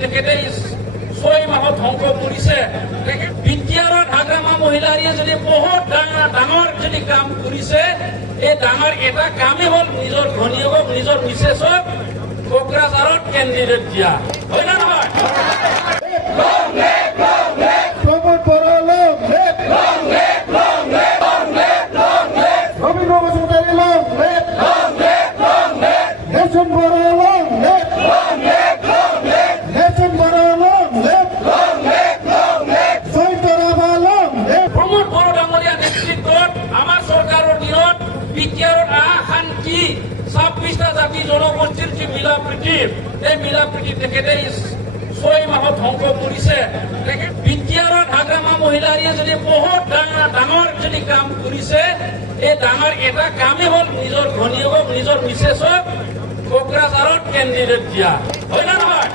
তেখেতে 6 মাহত ধ্বংস কৰিছে। বিটিআৰত হাগ্ৰামা মহিলাৰীয়ে যদি বহুত ডাঙৰ যদি কাম কৰিছে, এই ডাঙৰ এটা কামেই হ'ল নিজৰ ঘনীয়েকক নিজৰ মিছেছক কোকৰাঝাৰত কেণ্ডিডেট দিয়া, হয় না নহয়? বিটিআৰত শান্তি 26টা জাতি জনগোষ্ঠীৰ যি মিলা প্ৰীতি, এই মিলা প্ৰীতি তেখেতে 6 মাহত ধ্বংস কৰিছে। বিটিআৰত হাগ্ৰামা মহিলাৰীয়ে যদি বহুত ডাঙৰ যদি কাম কৰিছে, এই ডাঙৰ এটা কামেই হ'ল নিজৰ ঘনীয়েকক নিজৰ মিছেছক কোকৰাঝাৰত কেণ্ডিডেট দিয়া, হয় না নহয়?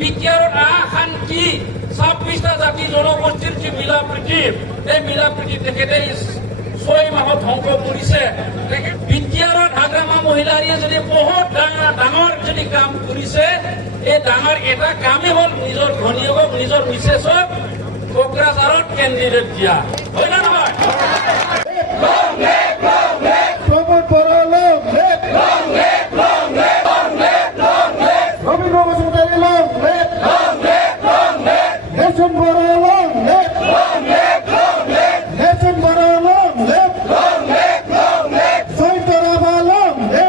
বিটিআৰত শান্তি 26টা জাতি জনগোষ্ঠীৰ যি মিলা প্ৰীতি, এই মিলা প্ৰীতি তেখেতে 6 মাহত ধ্বংস কৰিছে। বিটিআৰত হাগ্ৰামা মহিলাৰীয়ে যদি বহুত ডাঙৰ যদি কাম কৰিছে, এই ডাঙৰ এটা কামেই হ'ল নিজৰ ঘনীয়েকক নিজৰ মিছেছক কোকৰাঝাৰত কেণ্ডিডেট দিয়া, হয় না নহয়?